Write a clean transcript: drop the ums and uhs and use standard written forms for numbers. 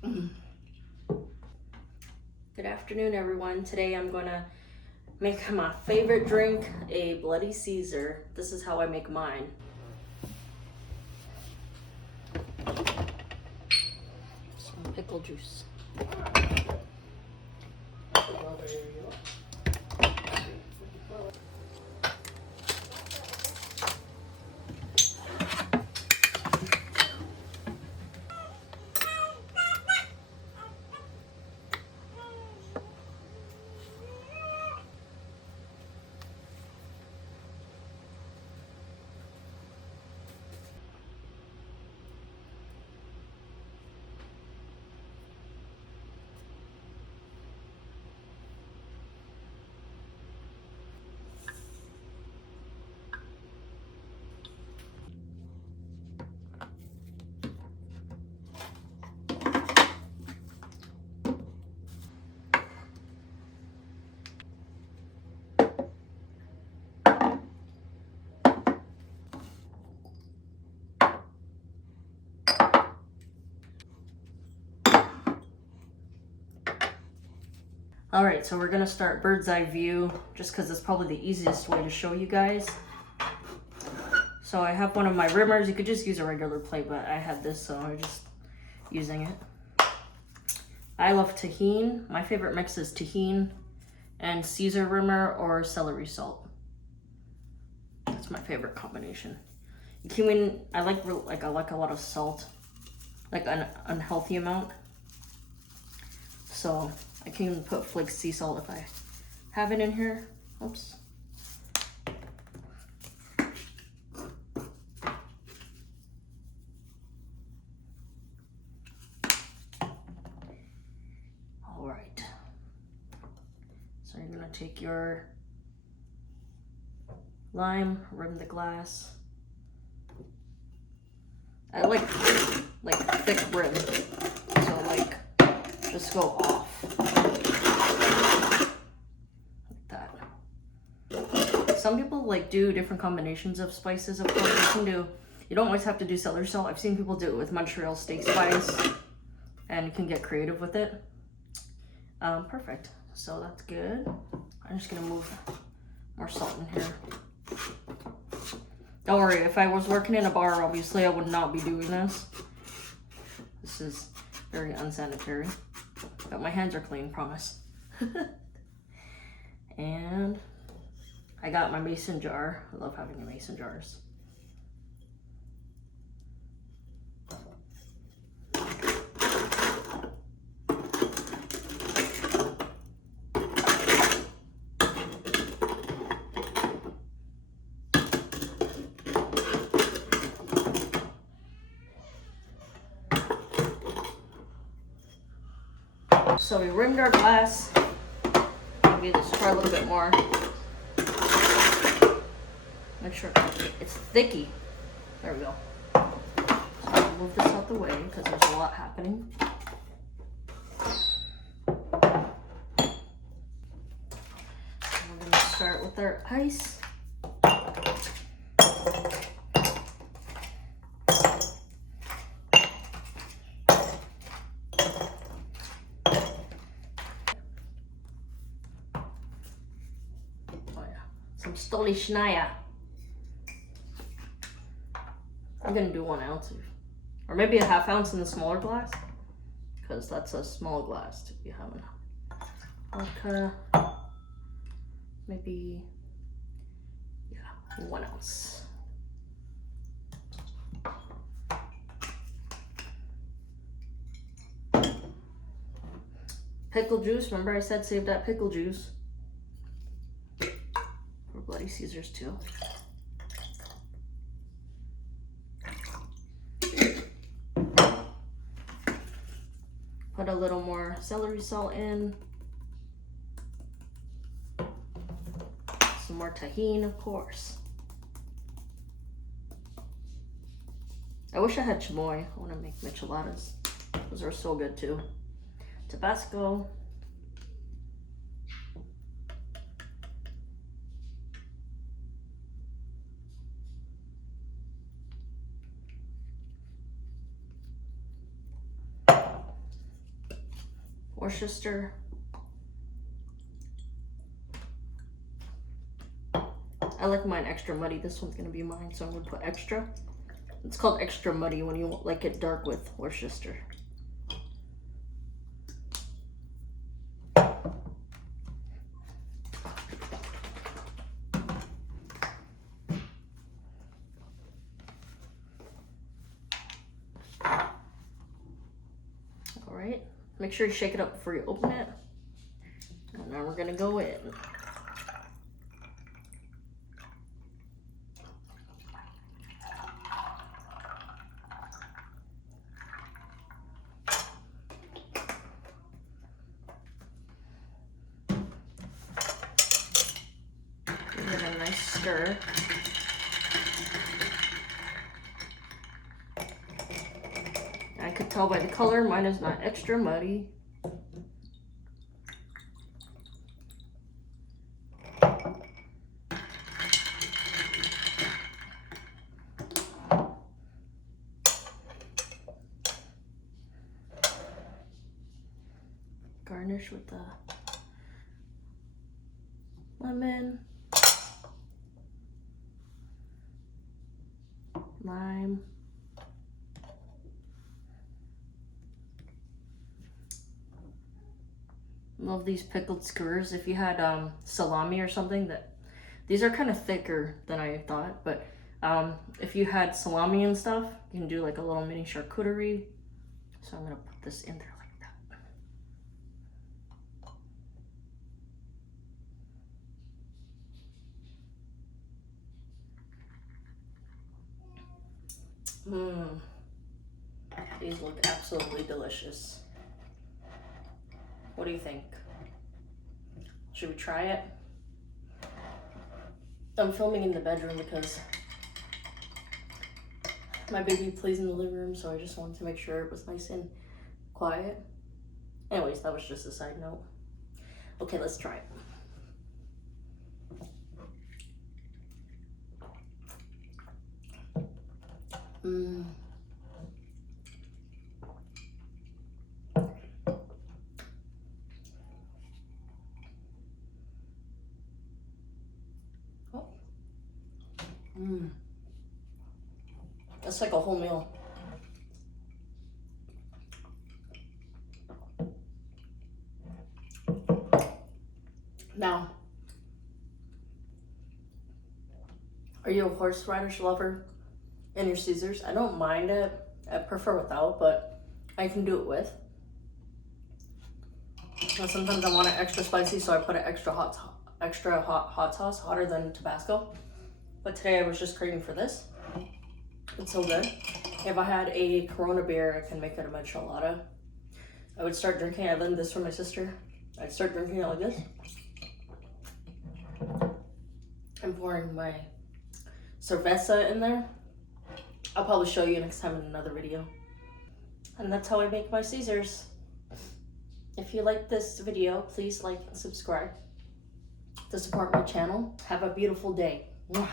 Good afternoon, everyone. Today I'm gonna make my favorite drink, a Bloody Caesar. This is how I make mine. Some pickle juice. Alright, so we're gonna start bird's eye view, just because it's probably the easiest way to show you guys. So I have one of my rimmers. You could just use a regular plate, but I had this, so I'm just using it. I love Tajin. My favorite mix is Tajin and Caesar rimmer or celery salt. That's my favorite combination. Cumin, I like a lot of salt, like an unhealthy amount. So I can even put flaked sea salt if I have it in here. Oops. All right. So you're gonna take your lime, rim the glass. I like thick rim, so like just go off. Some people like do different combinations of spices. Of course, you don't always have to do celery salt. I've seen people do it with Montreal steak spice, and you can get creative with it. Perfect. So that's good. I'm just gonna move more salt in here. Don't worry, if I was working in a bar, obviously I would not be doing this. This is very unsanitary, but my hands are clean, promise. And I got my mason jar. I love having mason jars. So we rimmed our glass. Maybe just try a little bit more. Make sure it's thicky. There we go. So I'll move this out the way because there's a lot happening. So we're gonna start with our ice. Some Stoli Schneier. I'm gonna do 1 ounce, or maybe a ½ ounce in the smaller glass, because that's a small glass to be having. Vodka, maybe, yeah, 1 ounce. Pickle juice, remember I said save that pickle juice. Bloody Caesars too. Put a little more celery salt in. Some more Tajin, of course. I wish I had chamoy. I want to make micheladas. Those are so good too. Tabasco. Worcester. I like mine extra muddy. This one's gonna be mine, so I'm gonna put extra. It's called extra muddy when you like it dark with Worcester. All right, make sure you shake it up before you open it. And now we're gonna go in. Give it a nice stir. I could tell by the color, mine is not extra muddy. Garnish with the lemon, lime, love these pickled skewers. If you had salami or something, that these are kind of thicker than I thought, but if you had salami and stuff, you can do like a little mini charcuterie. So I'm gonna put this in there like that. These look absolutely delicious. What do you think? Should we try it? I'm filming in the bedroom because my baby plays in the living room, so I just wanted to make sure it was nice and quiet. Anyways, that was just a side note. Okay, let's try it. That's like a whole meal. Now, are you a horseradish lover in your Caesars? I don't mind it. I prefer without, but I can do it with. And sometimes I want it extra spicy, so I put an extra hot hot sauce, hotter than Tabasco. But today I was just craving for this. It's so good. If I had a Corona beer, I can make it a michelada. I would start drinking. I learned this from my sister. I'd start drinking it like this. I'm pouring my cerveza in there. I'll probably show you next time in another video. And that's how I make my Caesars. If you like this video, please like and subscribe to support my channel. Have a beautiful day. Mwah.